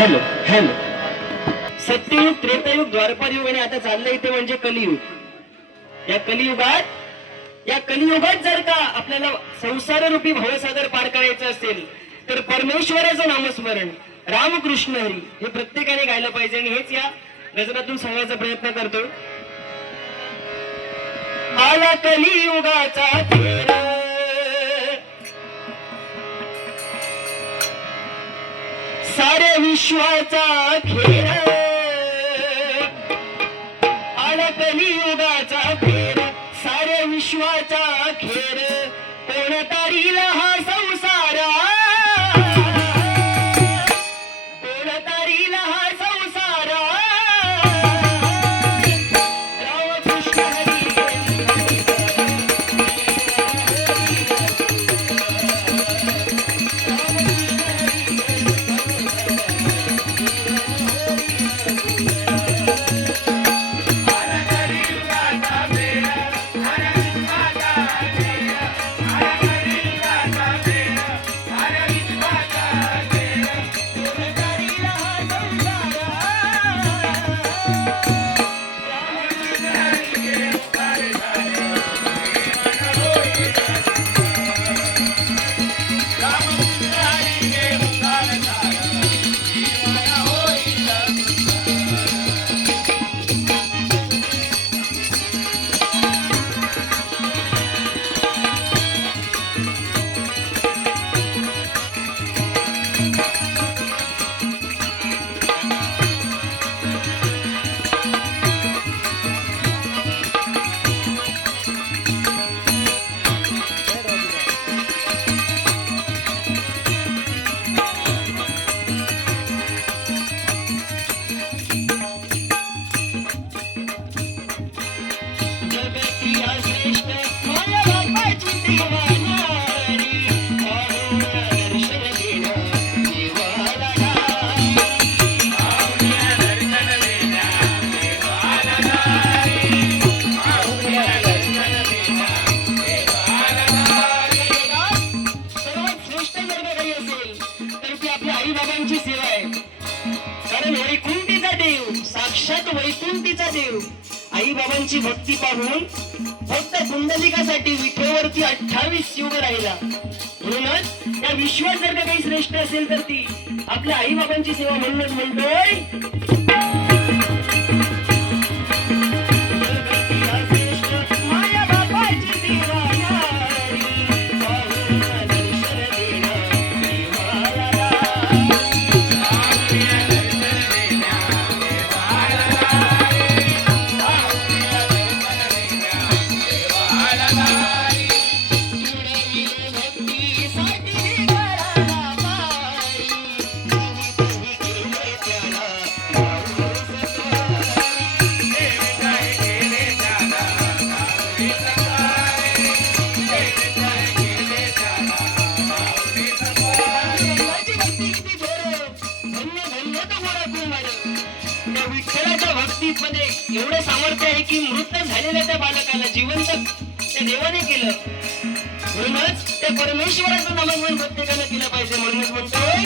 Hello hello. सत्ययुग, त्रेतायुग, द्वारपार युग आणि आता चाललंय ते म्हणजे कलियुग. या कलियुगात जर का आपल्याला संसाररूपी भवसागर पार करायचं असेल तर परमेश्वराचं नामस्मरण, रामकृष्ण हरी हे प्रत्येकाने गायला पाहिजे. आणि हेच या गजरातून सांगण्याचा प्रयत्न करतो. आला कलियुगाचा खेळ, साऱ्या विश्वाचा खेळ. आला कलियुगाचा खेळ, साऱ्या विश्वाचा खेळ. कोण तारीला हा संसार, कोण तारीला हा संसार. रामकृष्ण हरी सेवा आहे. कारण वैकुंठीचा देव, साक्षात वैकुंठीचा देव आई बाबांची भक्ती पाहून फक्त कुंडलिकासाठी विठेवरती 28 युग राहिला. म्हणूनच त्या विश्वात जर का काही श्रेष्ठ असेल तर ती आपल्या आई बाबांची सेवा म्हणूनच म्हणतोय. विठ्ठलाच्या भक्तीमध्ये एवढं सामर्थ्य आहे की मृत झालेल्या त्या बालकाला जिवंत त्या देवाने केलं. म्हणूनच त्या परमेश्वराचं नामस्मरण प्रत्येकानं केलं पाहिजे. म्हणूनच म्हणतोय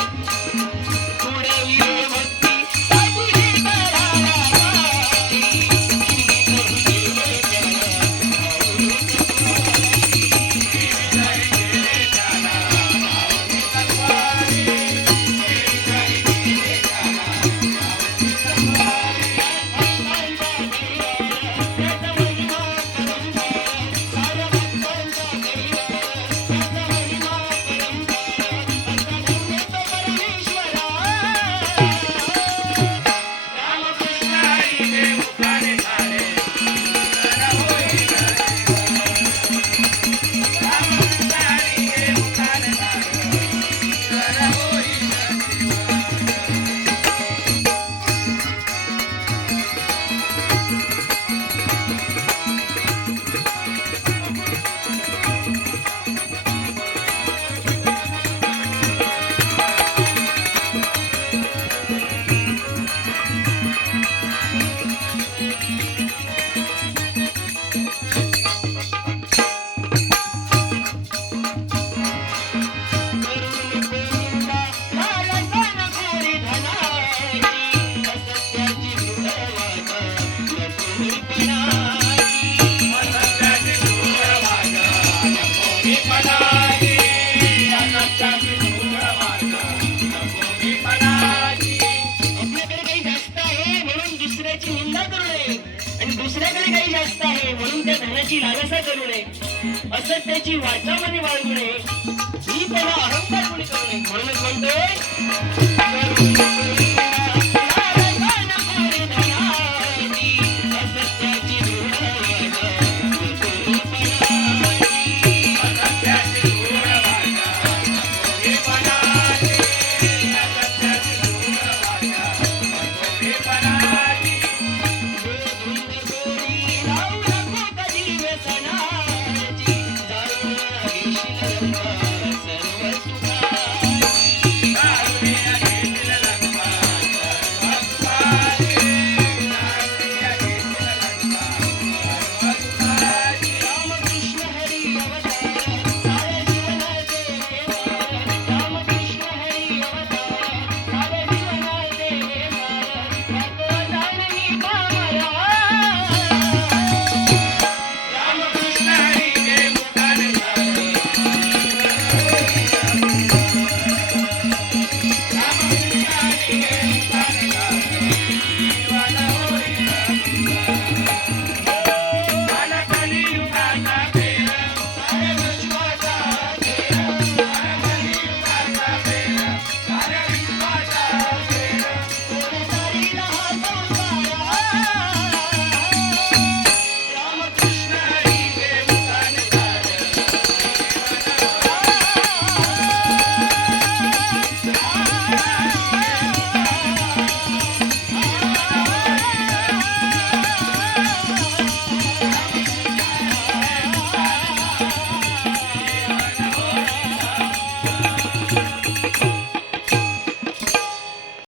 धनाची लालसा करू नये, असत्याची वाचा मनी बाळगू नये, मी पण अहंकार कोणी करू नये. म्हणूनच म्हणतोय